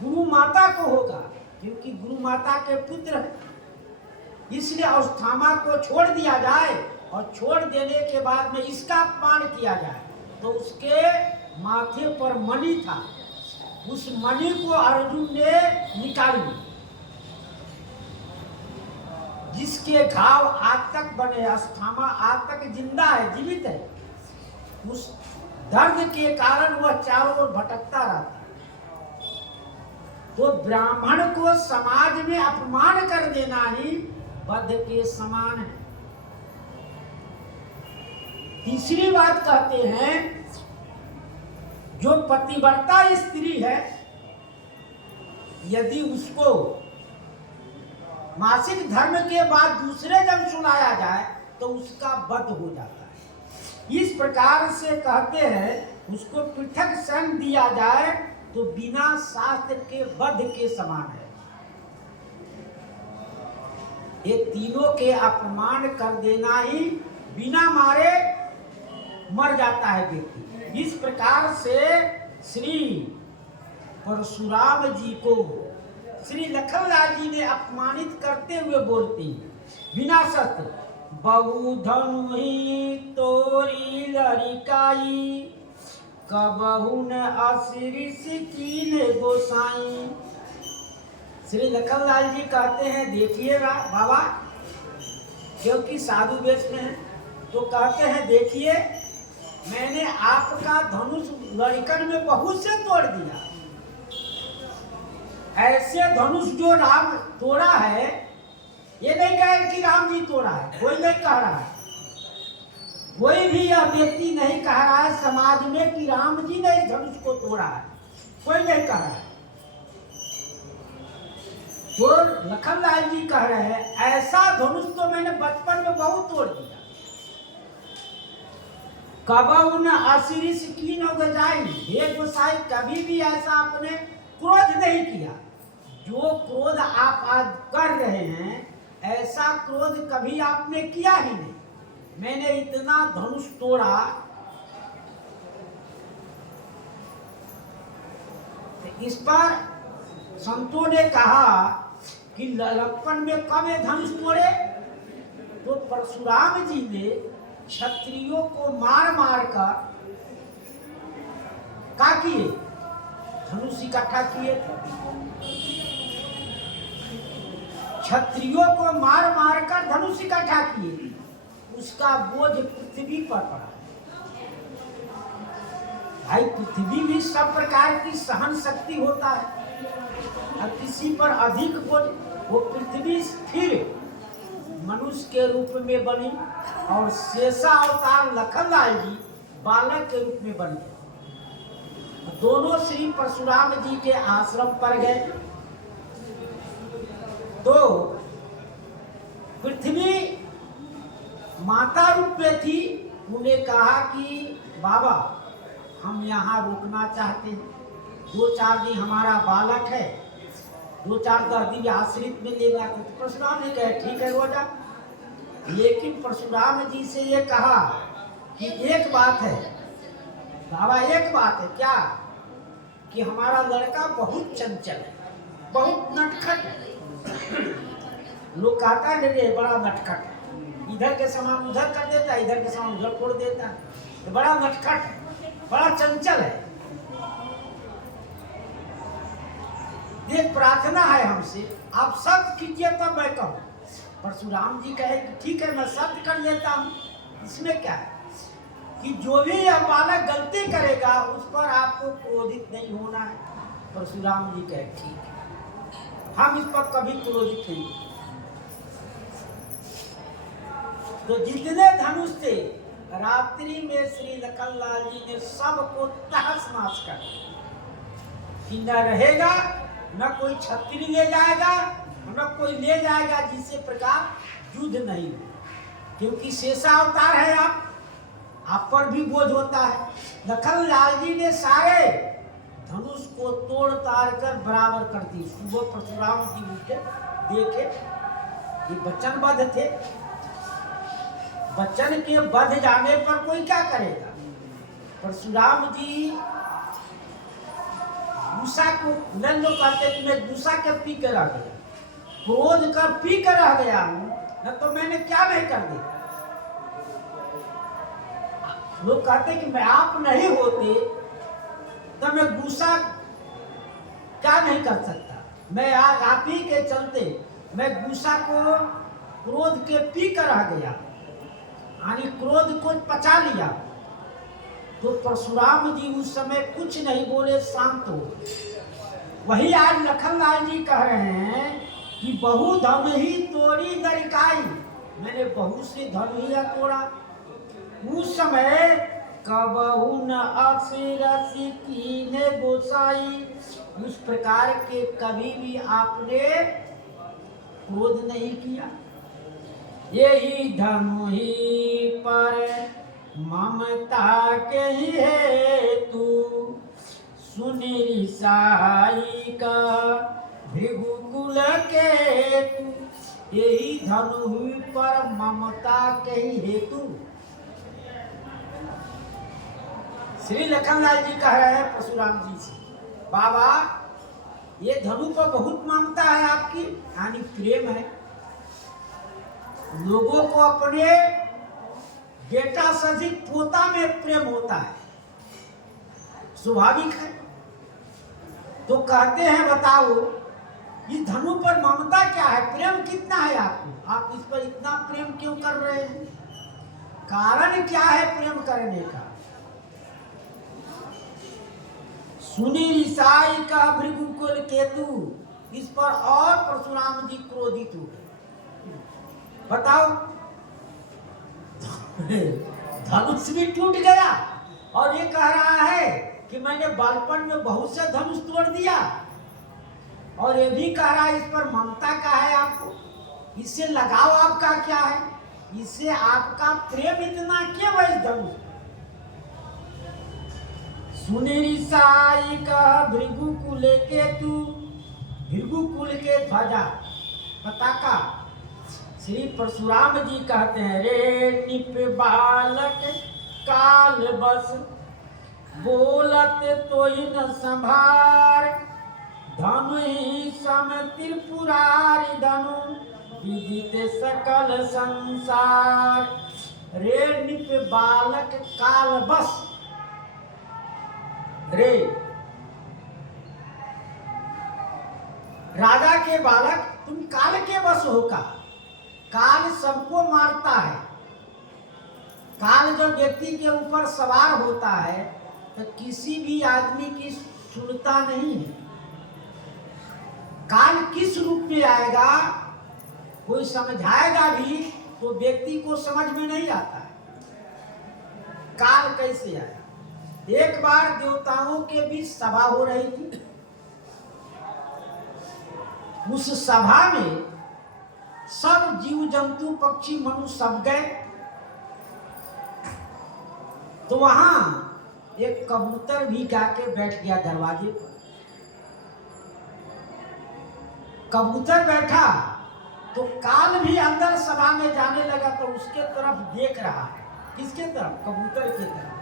गुरु माता को होगा, क्योंकि गुरु माता के पुत्र हैं। इसलिए अश्वत्थामा को छोड़ दिया जाए और छोड़ देने के बाद में इसका अपमान किया जाए। तो उसके माथे पर मणि था, उस मणि को अर्जुन ने निकाल लिया, जिसके घाव आज तक बने। अश्वत्थामा आज तक जिंदा है, जीवित है। उस दर्द के कारण वह चारों ओर भटकता रहता। तो ब्राह्मण को समाज में अपमान कर देना ही वध के समान है। तीसरी बात कहते हैं, जो पतिव्रता स्त्री है, यदि उसको मासिक धर्म के बाद दूसरे जन्म सुनाया जाए तो उसका वध हो जाता है। इस प्रकार से कहते हैं, उसको पृथक सन दिया जाए तो बिना शास्त्र के वध के समान है। ये तीनों के अपमान कर देना ही बिना मारे मर जाता है व्यक्ति। इस प्रकार से श्री परशुराम जी को श्री लखनलाल जी ने अपमानित करते हुए बोलते हैं, बिना शस्त्र बहु धनु ही तोरी लड़िकाई, कबहु न असिरिस कीने गोसाई। श्री लखनलाल जी कहते हैं, देखिए बाबा, क्योंकि साधु वेश में है, तो कहते हैं देखिए, मैंने आपका धनुष लड़कन में बहुत से तोड़ दिया। ऐसे धनुष जो राम तोड़ा है, ये नहीं कहे कि राम जी तोड़ा है, कोई नहीं कह रहा है। कोई भी यह व्यक्ति नहीं कह रहा है समाज में कि राम जी ने इस धनुष को तोड़ा है, कोई नहीं कह रहा है। तो लखनलाल जी कह रहे हैं, ऐसा धनुष तो मैंने बचपन में बहुत तोड़ दिया। कबहु न असिरिस कीन गजाई, हे गोसाई, कभी भी ऐसा आपने क्रोध नहीं किया। जो क्रोध आप आज कर रहे हैं, ऐसा क्रोध कभी आपने किया ही नहीं। मैंने इतना धनुष तोड़ा, इस पर संतों ने कहा कि लड़कपन में कब ये धनुष तोड़े? तो परशुराम जी ने क्षत्रियों को मार मार कर क्या किए? धनुष इकट्ठा किए। क्षत्रियों को मार मार कर धनुष इकट्ठा किए, उसका बोझ पृथ्वी पर पड़ा। भाई, पृथ्वी भी सब प्रकार की सहन शक्ति होता है, और किसी पर अधिक बोझ, वो पृथ्वी फिर मनुष्य के रूप में बनी और शेषा अवतार लखनलाल जी बालक के रूप में बने। दोनों श्री परशुराम जी के आश्रम पर गए तो पृथ्वी माता रूप में थी। उन्हें कहा कि बाबा, हम यहाँ रुकना चाहते हैं, 2-4 दिन हमारा बालक है, 2-4 दिन आश्रित में लेगा। तो परशुराम ने कहा ठीक है रोजा, लेकिन परशुराम जी से ये कहा कि एक बात है बाबा, एक बात है। क्या? कि हमारा लड़का बहुत चंचल है, बहुत नटखट है। लोग कहता है रे बड़ा नटखट है, इधर के सामान उधर कर देता है, इधर के सामान उधर फोड़ देता है, तो बड़ा नटखट है, बड़ा चंचल है। एक प्रार्थना है हमसे, आप सत्य कीजिए तब मैं कहूँ। परशुराम जी कहे कि ठीक है, मैं सत्य कर लेता हूँ। इसमें क्या है कि जो भी यह बालक गलती करेगा उस पर आपको क्रोधित नहीं होना है। परशुराम जी कहे ठीक है, हम इस पर कभी क्रोधित नहीं। तो जितने धनुष थे, रात्रि में श्री लखनलाल जी ने सबको तहस नहस कर कि न रहेगा, न कोई छतरी ले जाएगा, न कोई ले जाएगा, जिससे प्रकार युद्ध नहीं हो। क्योंकि शेषा अवतार है आप पर भी बोझ होता है। लखनलाल जी ने सारे धनुष को तोड़ ताड़ कर बराबर करती। सुबह परशुराम जी उठे, देखे ये वचनबद्ध थे, वचन के बध जाने पर कोई क्या करेगा। परशुराम जी गुस्सा को लोग कहते कि मैं गुस्सा के पी कर रह गया, क्रोध कर पी कर रह गया हूं, न तो मैंने क्या नहीं कर दिया। लोग कहते कि मैं आप नहीं होते तो मैं गुस्सा क्या नहीं कर सकता। मैं आज आप ही के चलते मैं गुस्सा को क्रोध के पी कर रह गया, यानी क्रोध को पचा लिया। तो परशुराम जी उस समय कुछ नहीं बोले, शांत हो। वही आज लखनलाल जी कह रहे हैं कि बहु धन ही तोड़ी दरिकाई, मैंने बहुत से धन ही तोड़ा। उस समय कबहू न असिरसी कीने गोसाई, उस प्रकार के कभी भी आपने क्रोध नहीं किया। यही धनु ही पर ममता के ही हेतु, सुनि रिसाई का भृगुकुल के हेतु। यही धनु ही पर ममता के ही हेतु। श्री लखनलाल जी कह रहे हैं परशुराम जी से, बाबा ये धनु पर बहुत ममता है आपकी, यानी प्रेम है। लोगों को अपने बेटा सजिक पोता में प्रेम होता है, स्वाभाविक है। तो कहते हैं बताओ इस धनु पर ममता क्या है, प्रेम कितना है आपको, आप इस पर इतना प्रेम क्यों कर रहे हैं, कारण क्या है प्रेम करने का। सुनी रिसाई का भृगुकुल केतु, इस पर और परशुराम जी क्रोधित हो गए। बताओ धनुष भी टूट गया और ये कह रहा है कि मैंने बालपन में बहुत से धनुष तोड़ दिया, और ये भी कह रहा है इस पर ममता का है आपको, इससे लगाव आपका क्या है, इससे आपका प्रेम इतना क्यों है इस धनुष। सुनिरिसाई का भृगुकुल केतु, भृगुकुल के ध्वजा पताका। श्री परशुराम जी कहते हैं रे निप बालक काल बस, बोलत तो ही न संभार, धनु ही सम त्रिपुरारी धनु, विदित सकल संसार। रे निप बालक काल बस, रे राजा के बालक तुम काल के बस हो का। काल सबको मारता है, काल जब व्यक्ति के ऊपर सवार होता है तो किसी भी आदमी की सुनता नहीं है। काल किस रूप में आएगा कोई समझाएगा भी तो व्यक्ति को समझ में नहीं आता है काल कैसे आया। एक बार देवताओं के बीच सभा हो रही थी, उस सभा में सब जीव जंतु पक्षी मनुष्य सब गए। तो वहां एक कबूतर भी जाके बैठ गया दरवाजे पर। कबूतर बैठा तो काल भी अंदर सभा में जाने लगा, तो उसके तरफ देख रहा है। किसके तरफ? कबूतर के तरफ,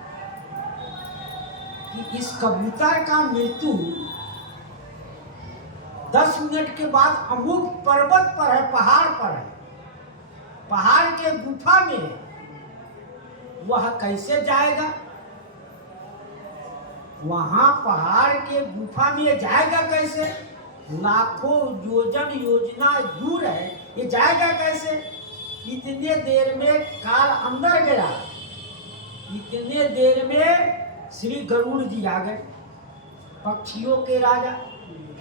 कि इस कबूतर का मृत्यु 10 मिनट के बाद अमुक पर्वत पर है, पहाड़ पर है, पहाड़ के गुफा में है, वह कैसे जाएगा? वहां पहाड़ के गुफा में जाएगा कैसे? लाखों योजन योजना दूर है, ये जाएगा कैसे? इतने देर में काल अंदर गया, इतने देर में श्री गरुड़ जी आ गए, पक्षियों के राजा।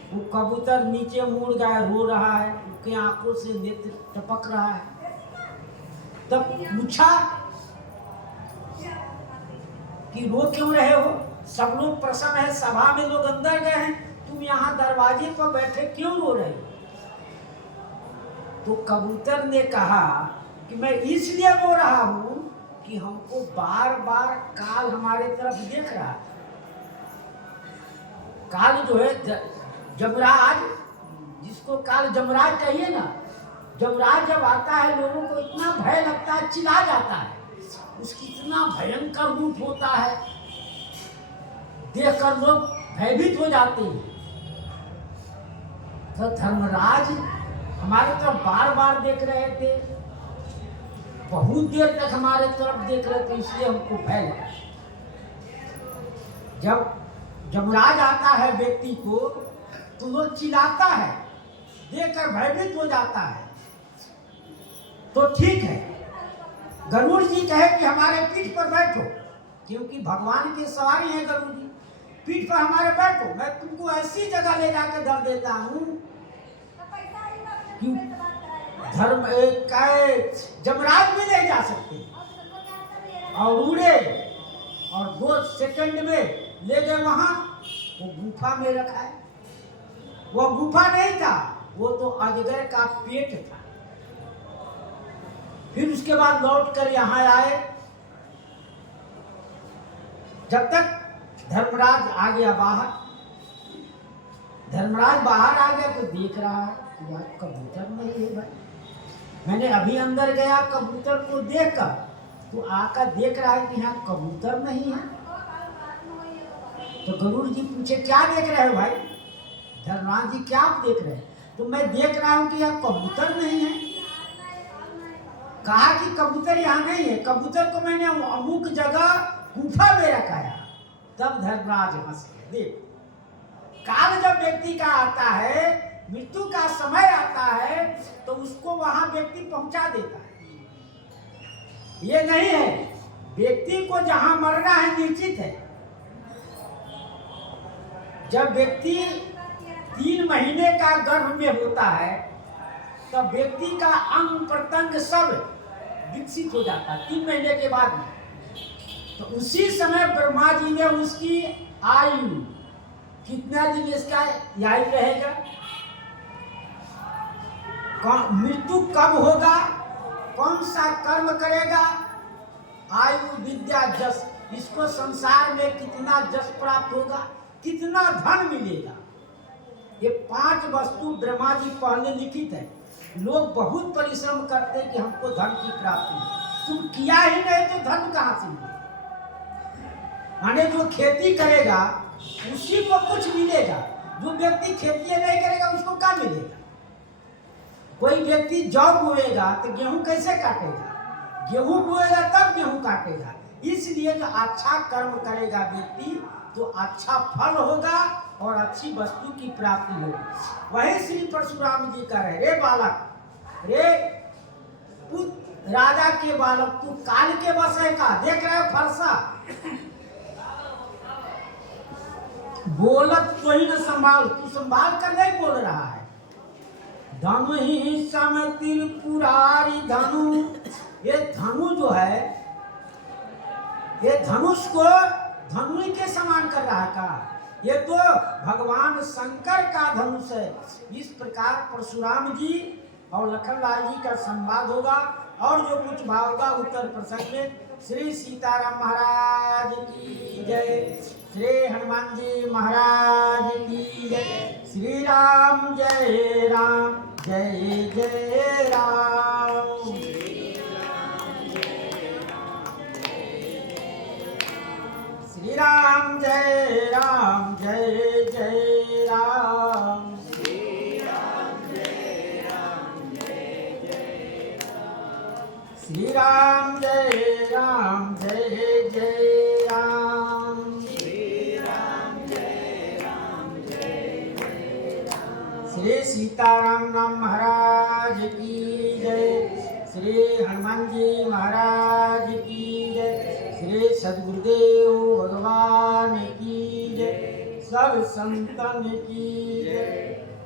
वो कबूतर नीचे मुड़ गया, रो रहा है, उसके आंखों से नेत्र टपक रहा है। तब पूछा कि रो क्यों रहे हो? सब लोग प्रसन्न है, सभा में लोग अंदर गए हैं, तुम यहाँ दरवाजे पर बैठे क्यों रो रहे हो? तो कबूतर ने कहा कि मैं इसलिए रो रहा हूं कि हमको बार बार काल हमारे तरफ देख रहा है। काल जो है जमराज, जिसको काल जमराज कहिए ना, जमराज जब आता है लोगों को इतना भय लगता है, चिल्ला जाता है, उसकी इतना भयंकर रूप होता है, देखकर लोग भयभीत हो जाते हैं। तो धर्मराज हमारे तरफ बार बार देख रहे थे, बहुत देर तक हमारे तरफ देख रहे थे, इसलिए हमको भय लगा। जब जमराज आता है व्यक्ति को तो वो चिल्लाता है, देखकर भयभीत हो जाता है। तो ठीक है, गरुड़ जी कहे कि हमारे पीठ पर बैठो, क्योंकि भगवान के सवारी हैं गरुड़ जी, पीठ पर हमारे बैठो, मैं तुमको ऐसी जगह ले जाकर धर देता हूँ। क्यों धर्म जमराज भी नहीं जा सकते, और उड़े और 2 सेकंड में ले गए वहां। वो गुफा में रखा है, वो गुफा नहीं था, वो तो अजगर का पेट था। फिर उसके बाद लौट कर यहाँ आए। जब तक धर्मराज आ गया बाहर, धर्मराज बाहर आ गया तो देख रहा है कि यार कबूतर नहीं है भाई। मैंने अभी अंदर गया कबूतर को देखकर, तो आकर देख रहा है कि यहाँ कबूतर नहीं है। तो गरुड़ जी पूछे क्या देख रहे हो भाई? धर्मराज जी क्या आप देख रहे हैं? तो मैं देख रहा हूँ कि यहाँ कबूतर नहीं है। कहा कि कबूतर यहाँ नहीं है, कबूतर को मैंने अमुक जगह गुफा में रखा है। तब धर्मराज हंस गए। देख, काल जब व्यक्ति का आता है, मृत्यु का समय आता है, तो उसको वहां व्यक्ति पहुंचा देता है। ये नहीं है, व्यक्ति को जहां मरना है निश्चित है। जब व्यक्ति 3 महीने का गर्भ में होता है, तब व्यक्ति का अंग प्रत्यंग सब विकसित हो जाता है 3 महीने के बाद में। तो उसी समय ब्रह्मा जी ने उसकी आयु, कितना दिन इसका आयु रहेगा, मृत्यु कब होगा, कौन सा कर्म करेगा, आयु विद्या जस, इसको संसार में कितना जस प्राप्त होगा, कितना धन मिलेगा, ये 5 वस्तु ब्रह्मा जी पहले लिखित है। लोग बहुत परिश्रम करते हैं कि हमको धन की प्राप्ति हो। तुम किया ही नहीं तो धन कहाँ से मिलेगा? माने जो खेती करेगा उसी को कुछ मिलेगा, जो व्यक्ति खेती नहीं करेगा उसको क्या मिलेगा? कोई व्यक्ति जौ बोएगा तो गेहूं कैसे काटेगा? गेहूं बोएगा तब गेहूं काटेगा। इसलिए जो अच्छा कर्म करेगा व्यक्ति तो अच्छा फल होगा और अच्छी वस्तु की प्राप्ति होगी। वही श्री परशुराम जी का है, रे बालक, रे राजा के बालक, तू काल के बस है का? देख रहे फरसा बोलत तो ही न संभाल, तू संभाल कर नहीं बोल रहा है। धनु ही सम त्रिपुरारी धनु, ये धनु जो है, ये धनुष को धनु के समान कर रहा है का? ये तो भगवान शंकर का धनुष है। इस प्रकार परशुराम जी और लखनलाल जी का संवाद होगा, और जो कुछ भाव होगा उत्तर प्रसंग में। श्री सीताराम महाराज की जय, श्री हनुमान जी महाराज की जय। श्री राम जय राम, जय जय राम। श्री राम जय राम, जय जय राम। श्री राम जय राम, जय जय राम। श्री राम जय राम, जय जय राम। श्री राम जय राम, जय जय राम। श्री सीताराम नाम महाराज की जय, श्री हनुमान जी महाराज की जय, श्री सद्गुरुदेव भगवान की जय, सब संतन की जय।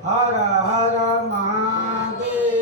हर हर महादेव।